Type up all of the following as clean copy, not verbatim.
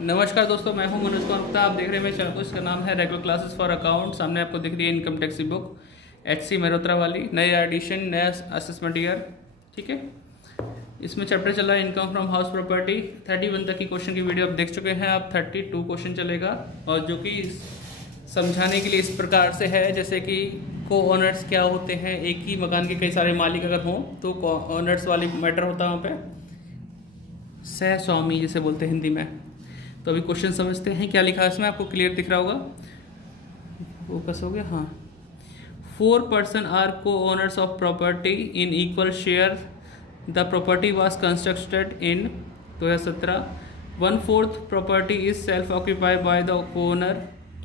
नमस्कार दोस्तों, मैं हूं मनोज कुमार गुप्ता। आप देख रहे हैं मेरे चैनल को। इसका नाम है रेगुलर क्लासेस फॉर अकाउंट। सामने आपको दिख रही है इनकम टैक्स की बुक HC मेहरोत्रा वाली, नया एडिशन, नया असेसमेंट ईयर। ठीक है, इसमें चैप्टर चल रहा है इनकम फ्रॉम हाउस प्रॉपर्टी। 31 तक की क्वेश्चन की वीडियो आप देख चुके हैं। अब 32 क्वेश्चन चलेगा, और जो कि समझाने के लिए इस प्रकार से है जैसे कि को ओनर्स क्या होते हैं। एक ही मकान के कई सारे मालिक अगर हों तो को ओनर्स वाली मैटर होता है वहाँ पे, सह स्वामी जिसे बोलते हैं हिंदी में। तो अभी क्वेश्चन समझते हैं क्या लिखा है इसमें। आपको क्लियर दिख रहा होगा, फोकस हो गया। हाँ, 4 पर्सन आर को owners of property in equal share. The property was constructed in 2017। 1/4 property is self occupied by the owner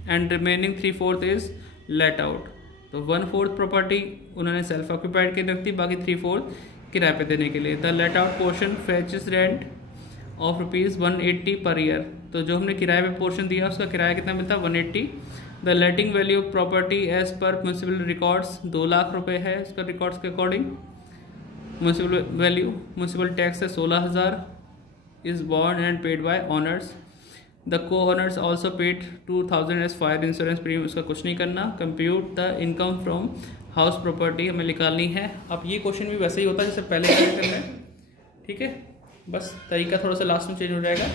and remaining 3/4 is let out. तो 1/4 प्रॉपर्टी उन्होंने सेल्फ ऑक्यूपाइड के रख दी, बाकी 3/4 किराए पे देने के लिए। The let out portion फेचेस rent of ₹180 per year. तो जो हमने किराए पे पोर्शन दिया उसका किराया कितना मिलता है? 180। The letting value of property as per municipal records 2 lakh रुपए है उसका रिकॉर्ड्स के according. Municipal value, municipal tax है 16,000 is borne and paid by owners. The co owners also paid 2,000 as fire insurance premium. उसका कुछ नहीं करना। Compute the income from house property हमें निकालनी है। अब ये क्वेश्चन भी वैसे ही होता है जैसे पहले करना है। ठीक है, बस तरीका थोड़ा सा लास्ट में चेंज हो जाएगा।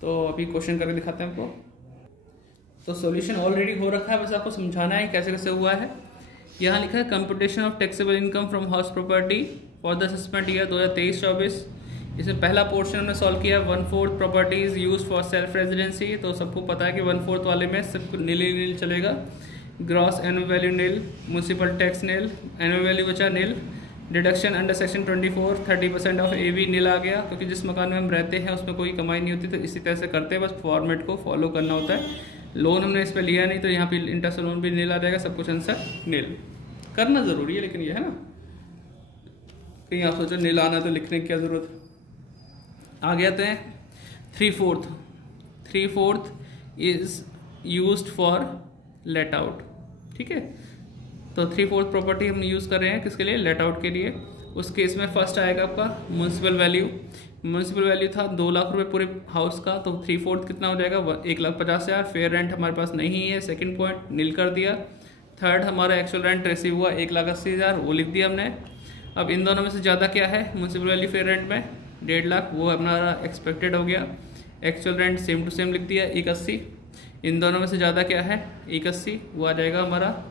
तो अभी क्वेश्चन करके दिखाते हैं आपको। तो सॉल्यूशन ऑलरेडी हो रखा है, बस आपको समझाना है कैसे कैसे हुआ है। यहाँ लिखा है computation of taxable income from house property for the assessment year 2023-24। इसमें पहला पोर्शन हमने सॉल्व किया। 1/4 property is use for self residency. तो सबको पता है कि 1/4 वाले में सिर्फ नील चलेगा। Gross annual value nil, municipal tax nil, annual value बचा nil. Deduction under section 24 30% of AV nil आ गया, क्योंकि जिस मकान में हम रहते हैं उसमें कोई कमाई नहीं होती। तो इसी तरह से करते हैं, बस फॉर्मेट को फॉलो करना होता है। लोन हमने इस पर लिया नहीं, तो यहाँ पे इंटरेस्ट लोन भी नील आ जाएगा। सब कुछ आंसर नील करना ज़रूरी है, लेकिन ये है ना, कहीं आप सोचो नील आना तो लिखने की क्या ज़रूरत। आगे आते हैं 3/4। 3/4 is used for let out. ठीक है, तो 3/4 प्रॉपर्टी हम यूज़ कर रहे हैं किसके लिए? लेट आउट के लिए। उस केस में फर्स्ट आएगा आपका म्यूनसिपल वैल्यू। म्यूनसिपल वैल्यू था 2 लाख रुपए पूरे हाउस का, तो 3/4 कितना हो जाएगा? 1,50,000। फेयर रेंट हमारे पास नहीं है, सेकंड पॉइंट नील कर दिया। थर्ड हमारा एक्चुअल रेंट रिसीव हुआ 1,80,000, वो लिख दिया हमने। अब इन दोनों में से ज़्यादा क्या है? म्यूनसिपल वैल्यू फेयर रेंट में 1.5 लाख, वो हमारा एक्सपेक्टेड हो गया। Actual rent same to same लिख दिया 180। इन दोनों में से ज़्यादा क्या है? 180, वो आ जाएगा हमारा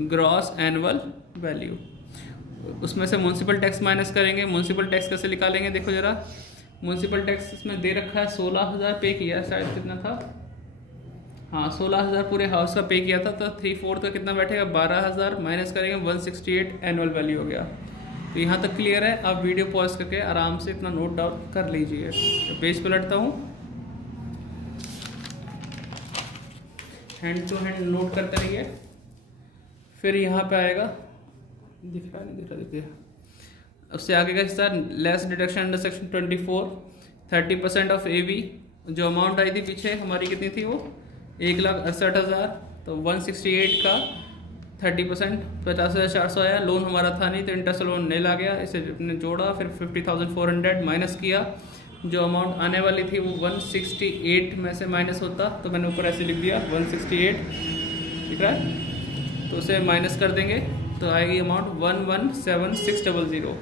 ग्रॉस एनुअल वैल्यू। उसमें से म्यूनसिपल टैक्स माइनस करेंगे। म्यूनसिपल टैक्स कैसे निकालेंगे? देखो जरा, म्यूनसिपल टैक्स इसमें दे रखा है 16,000 पे किया है, शायद कितना था? हाँ, 16,000 पूरे हाउस का पे किया था। तो 3/4 का कितना बैठेगा? 12,000 माइनस करेंगे 168 एनुअल वैल्यू हो गया। तो यहाँ तक क्लियर है। आप वीडियो पॉज करके आराम से इतना नोट डाउन कर लीजिए। तो पेज पलटता हूँ, हैंड टू हैंड नोट करते रहिए। फिर यहाँ पे आएगा, दिख रहा नहीं, दिख रहा। उससे आगे का हिस्सा less deduction under section 24 30% of AV। जो अमाउंट आई थी पीछे हमारी कितनी थी? वो 1,68,000। तो 168 का 30% 50,400 आया। लोन हमारा था नहीं, तो इंटरेस्ट लोन नील आ गया। इसे हमने जोड़ा, फिर 50,400 माइनस किया। जो अमाउंट आने वाली थी वो 168 में से माइनस होता, तो मैंने ऊपर ऐसे लिख दिया 168। ठीक है, तो उसे माइनस कर देंगे तो आएगी अमाउंट 117,600।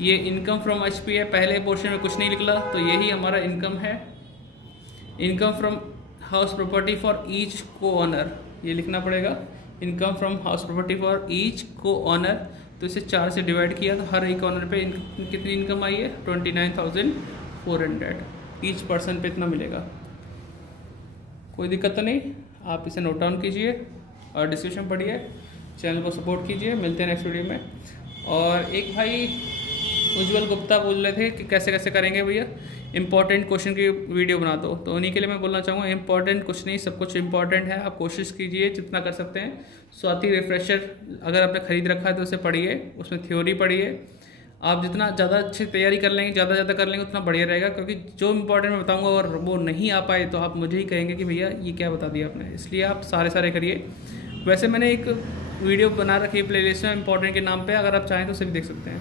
ये इनकम फ्रॉम HP है। पहले पोर्शन में कुछ नहीं निकला, तो यही हमारा इनकम है। Income from house property for each को ऑनर, ये लिखना पड़ेगा। Income from house property for each को ऑनर। तो इसे 4 से डिवाइड किया, तो हर एक ऑनर पे कितनी इनकम आई है? 29,400। ईच पर्सन पे इतना मिलेगा। कोई दिक्कत तो नहीं, आप इसे नोट डाउन कीजिए और डिस्कशन पढ़िए। चैनल को सपोर्ट कीजिए। मिलते हैं नेक्स्ट वीडियो में। और एक भाई उज्जवल गुप्ता बोल रहे थे कि कैसे कैसे करेंगे भैया इंपॉर्टेंट क्वेश्चन की वीडियो बना दो। तो उन्हीं के लिए मैं बोलना चाहूँगा, इंपॉर्टेंट कुछ नहीं, सब कुछ इंपॉर्टेंट है। आप कोशिश कीजिए जितना कर सकते हैं। स्वाति रिफ्रेशर अगर आपने खरीद रखा है तो उसे पढ़िए, उसमें थ्योरी पढ़िए। आप जितना ज़्यादा अच्छी तैयारी कर लेंगे, ज़्यादा कर लेंगे, उतना बढ़िया रहेगा। क्योंकि जो इंपॉर्टेंट मैं बताऊँगा और वो नहीं आ पाए तो आप मुझे ही कहेंगे कि भैया ये क्या बता दिया आपने। इसलिए आप सारे करिए। वैसे मैंने एक वीडियो बना रखी है प्लेलिस्ट में इंपॉर्टेंट के नाम पे, अगर आप चाहें तो उसे भी देख सकते हैं।